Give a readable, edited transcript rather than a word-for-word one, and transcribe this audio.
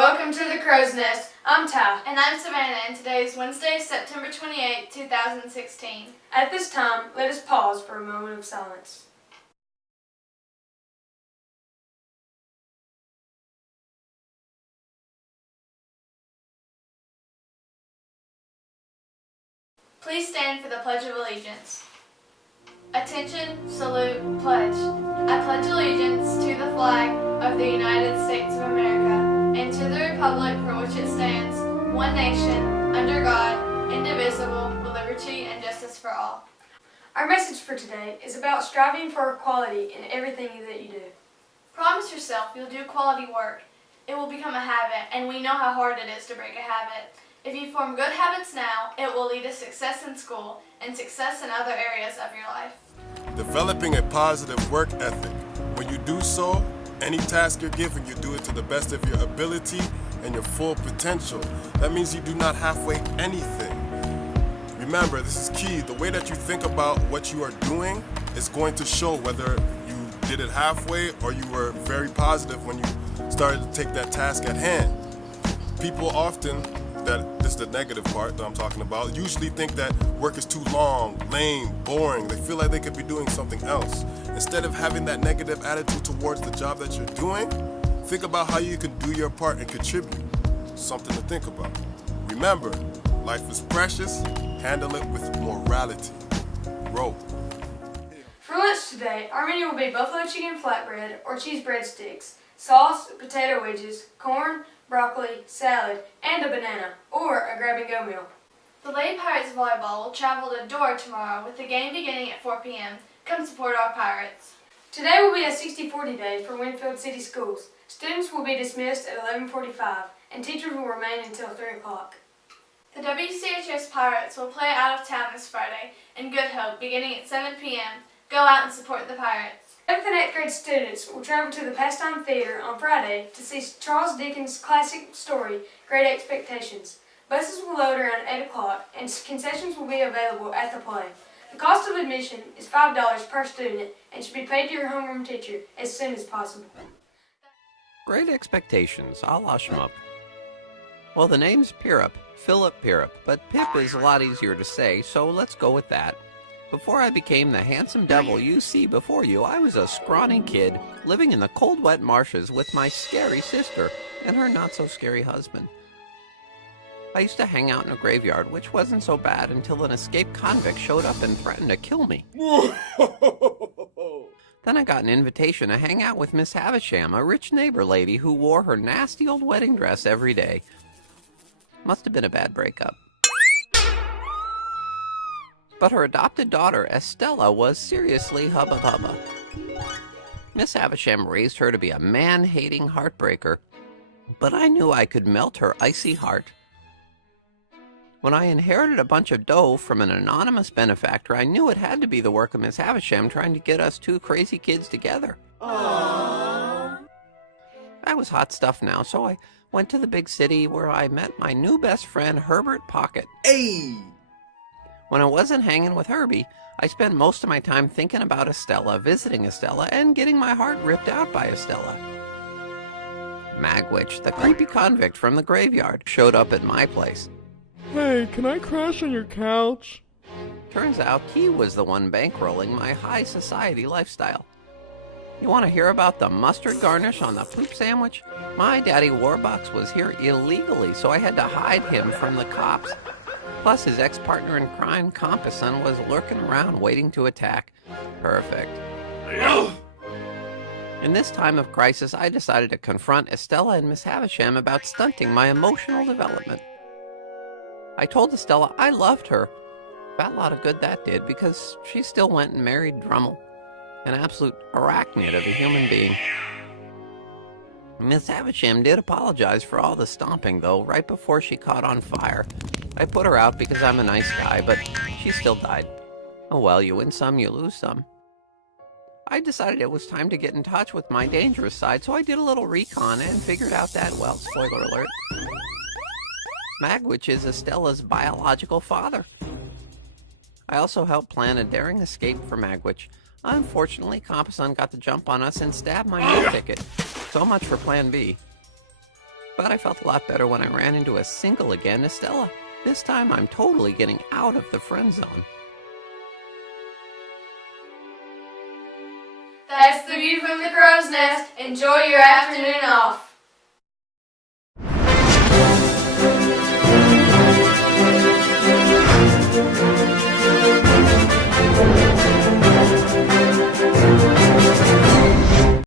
welcome to the Crow's Nest. I'm Ty. And I'm Savannah, and today is Wednesday, September 28, 2016. At this time, let us pause for a moment of silence. Please stand for the Pledge of Allegiance. Attention, salute, pledge. I pledge allegiance to the flag of the United States of America and to the republic for which it stands, one nation, under God, indivisible, with liberty and justice for all. Our message for today is about striving for equality in everything that you do. Promise yourself you'll do quality work. It will become a habit, and we know how hard it is to break a habit. If you form good habits now, it will lead to success in school and success in other areas of your life. Developing a positive work ethic. When you do so, any task you're given, you do it to the best of your ability and your full potential. That means you do not halfway anything. Remember, this is key. The way that you think about what you are doing is going to show whether you did it halfway or you were very positive when you started to take that task at hand. People often, this is the negative part that I'm talking about, usually think that work is too long, lame, boring. They feel like they could be doing something else. Instead of having that negative attitude towards the job that you're doing, think about how you can do your part and contribute. Something to think about. Remember, life is precious. Handle it with morality. Roll. For lunch today, our menu will be buffalo chicken flatbread or cheese breadsticks, sauce, potato wedges, corn, broccoli, salad, and a banana, or a grab-and-go meal. The Lady Pirates Volleyball will travel to Dora tomorrow with the game beginning at 4 p.m. Come support our Pirates. Today will be a 60-40 day for Winfield City Schools. Students will be dismissed at 11:45, and teachers will remain until 3 o'clock. The WCHS Pirates will play out of town this Friday in Good Hope beginning at 7 p.m. Go out and support the Pirates. 7th and 8th grade students will travel to the Pastime Theater on Friday to see Charles Dickens' classic story, Great Expectations. Buses will load around 8 o'clock, and concessions will be available at the play. The cost of admission is $5 per student and should be paid to your homeroom teacher as soon as possible. Great Expectations, I'll wash 'em up. Well, the name's Pirrup, Philip Pirrup, but Pip is a lot easier to say, so let's go with that. Before I became the handsome devil you see before you, I was a scrawny kid living in the cold, wet marshes with my scary sister and her not-so-scary husband. I used to hang out in a graveyard, which wasn't so bad until an escaped convict showed up and threatened to kill me. Then I got an invitation to hang out with Miss Havisham, a rich neighbor lady who wore her nasty old wedding dress every day. Must have been a bad breakup. But her adopted daughter, Estella, was seriously hubba hubba. Miss Havisham raised her to be a man-hating heartbreaker, but I knew I could melt her icy heart. When I inherited a bunch of dough from an anonymous benefactor, I knew it had to be the work of Miss Havisham trying to get us two crazy kids together. Aww. I was hot stuff now, so I went to the big city where I met my new best friend, Herbert Pocket. Hey! When I wasn't hanging with Herbie, I spent most of my time thinking about Estella, visiting Estella, and getting my heart ripped out by Estella. Magwitch, the creepy convict from the graveyard, showed up at my place. Hey, can I crash on your couch? Turns out he was the one bankrolling my high society lifestyle. You want to hear about the mustard garnish on the poop sandwich? My daddy Warbucks was here illegally, so I had to hide him from the cops. Plus, his ex-partner in crime, Compasson, was lurking around waiting to attack. Perfect. In this time of crisis, I decided to confront Estella and Miss Havisham about stunting my emotional development. I told Estella I loved her. Fat lot of good that did, because she still went and married Drummel, an absolute arachnid of a human being. Miss Havisham did apologize for all the stomping, though, right before she caught on fire. I put her out because I'm a nice guy, but she still died. Oh well, you win some, you lose some. I decided it was time to get in touch with my dangerous side, so I did a little recon and figured out that, well, spoiler alert, Magwitch is Estella's biological father. I also helped plan a daring escape for Magwitch. Unfortunately, Compasson got the jump on us and stabbed my meal ticket. So much for Plan B. But I felt a lot better when I ran into a single again, Estella. This time I'm totally getting out of the friend zone. That's the view from the crow's nest. Enjoy your afternoon off.